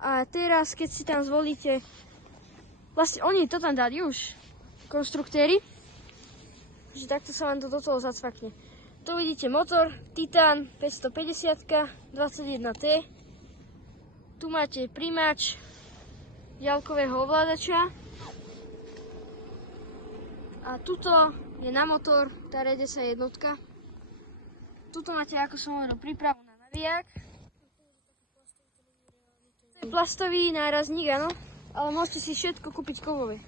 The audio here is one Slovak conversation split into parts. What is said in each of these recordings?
A teraz, keď si tam zvolíte, vlastne oni to tam dali už, konštruktéri, že takto sa vám to do toho zacvakne. Tu vidíte motor Titan 550 21T. Tu máte primáč ďalkového ovládača. A tuto je na motor tá RDSA jednotka. Tuto máte, ako som hovoril, prípravu na nabíjak. To je plastový nárazník, áno, ale môžete si všetko kúpiť kovové.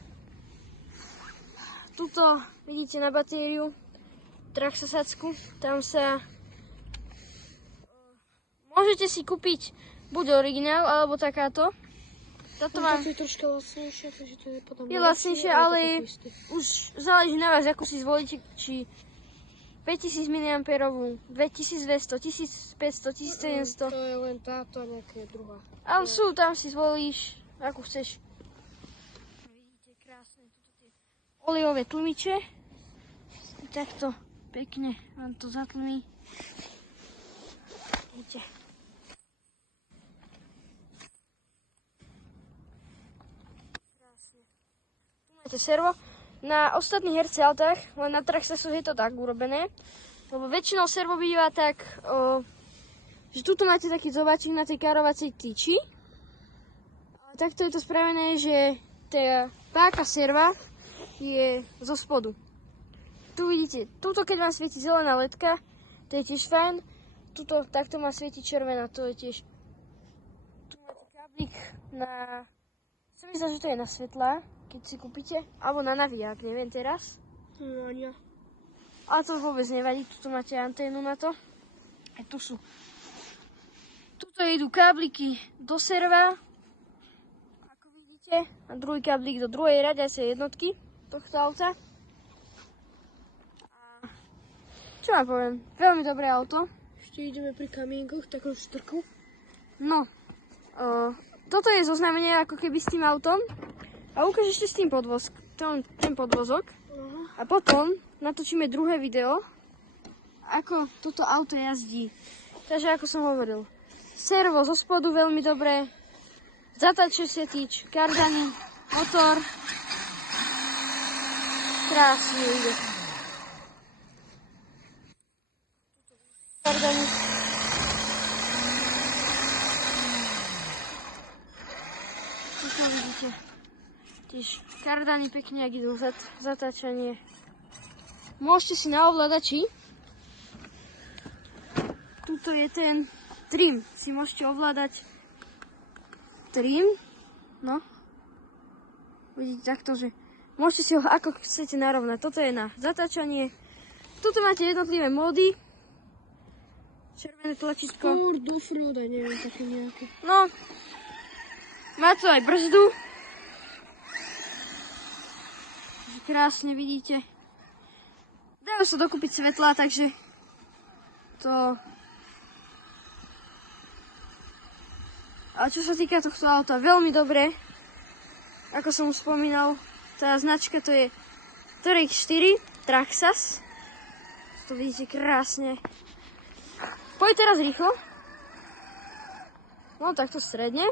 Tuto vidíte na batériu Traxa sacku, tam sa môžete si kúpiť buď originál, alebo takáto. Táto mám... To je troška lacnejšia, takže to je podľa mňa je lacnejšia, ale už záleží na vás, ako si zvolíte, či 5000 mAh, 2200, 1500, 1700. To je len táto a nejaká druhá. Ale sú, tam si zvolíš, akú chceš. Vidíte krásne tuto tie olejové tlmiče. Takto pekne vám to zatlmí. Vidíte. Krásne. Tu máte servo. Na ostatných RC autách, len na Traxasu je to tak urobené, lebo väčšinou servo býva tak, že tuto máte taký zobáčik na tej karovacej tyči. Ale takto je to spravené, že tá páka serva je zo spodu. Tu vidíte, tuto keď vám svieti zelená ledka, to je tiež fajn. Tuto takto má svietiť červená, to je tiež. Tu máte káblik na... Som myslel, že to je na svetlá, keď si kúpite, alebo na navíjak, neviem teraz. Nie. Ale to vôbec nevadí, tu máte anténu na to. A tu sú. Tuto idú kábliky do serva, ako vidíte, a druhý káblik do druhej radiacej jednotky tohto auta. A čo vám poviem, veľmi dobré auto. Ešte ideme pri kamienkoch, takom štrku. No, toto je zoznamenie ako keby s tým autom. A ukáž ešte s tým ten podvozok. A potom natočíme druhé video, ako toto auto jazdí. Takže ako som hovoril, servo zo spodu veľmi dobré, zatač setič, kardany, motor. Krásne ide. Kardany. Toto vidíte. Tiež kardany pekne, ak idú zatáčanie. Môžete si na ovládači. Tuto je ten trim. Si môžete ovládať trim. No. Vidíte takto, že môžete si ho ako chcete narovnať. Toto je na zatáčanie. Tuto máte jednotlivé módy. Červené tlačítko. Sport, offroad a neviem, také nejaké. No. Má to aj brzdu. Krásne vidíte. Dajú sa dokúpiť svetlá, takže to... Ale čo sa týka tohto auta, veľmi dobré. Ako som už spomínal, tá značka to je Torix 4 Traxas. To vidíte krásne. Poď teraz rýchlo. No takto stredne.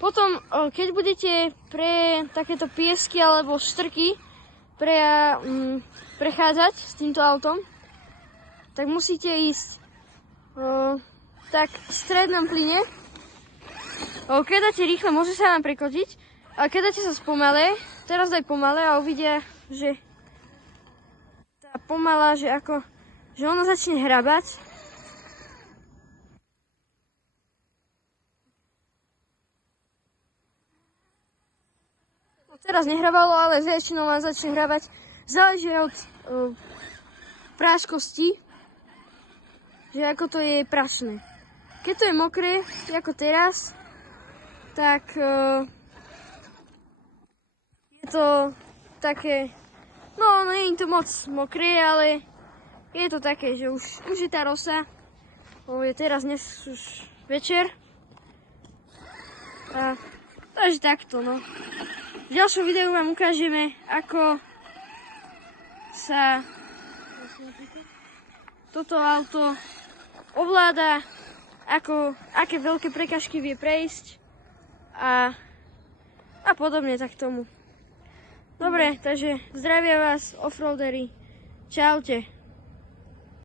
Potom, keď budete pre takéto piesky alebo štrky prechádzať s týmto autom, tak musíte ísť tak v strednom plyne. Keď dáte rýchle, môže sa vám prekotiť, ale keď dáte sa spomalé, teraz daj pomalé a uvidia, že tá pomalá, že ono začne hrabať. Teraz nehrabalo, ale väčšinou vám začne hrabať. Záleží od práškosti, že ako to je prašné. Keď to je mokré, ako teraz, tak je to také, no nie je to moc mokré, ale je to také, že už je tá rosa. Je teraz dnes už večer. Takže takto, no. V ďalšom videu vám ukážeme, ako sa toto auto ovláda, aké veľké prekažky vie prejsť. a podobne tak tomu. Dobre, takže zdravia vás offroadery. Čaute.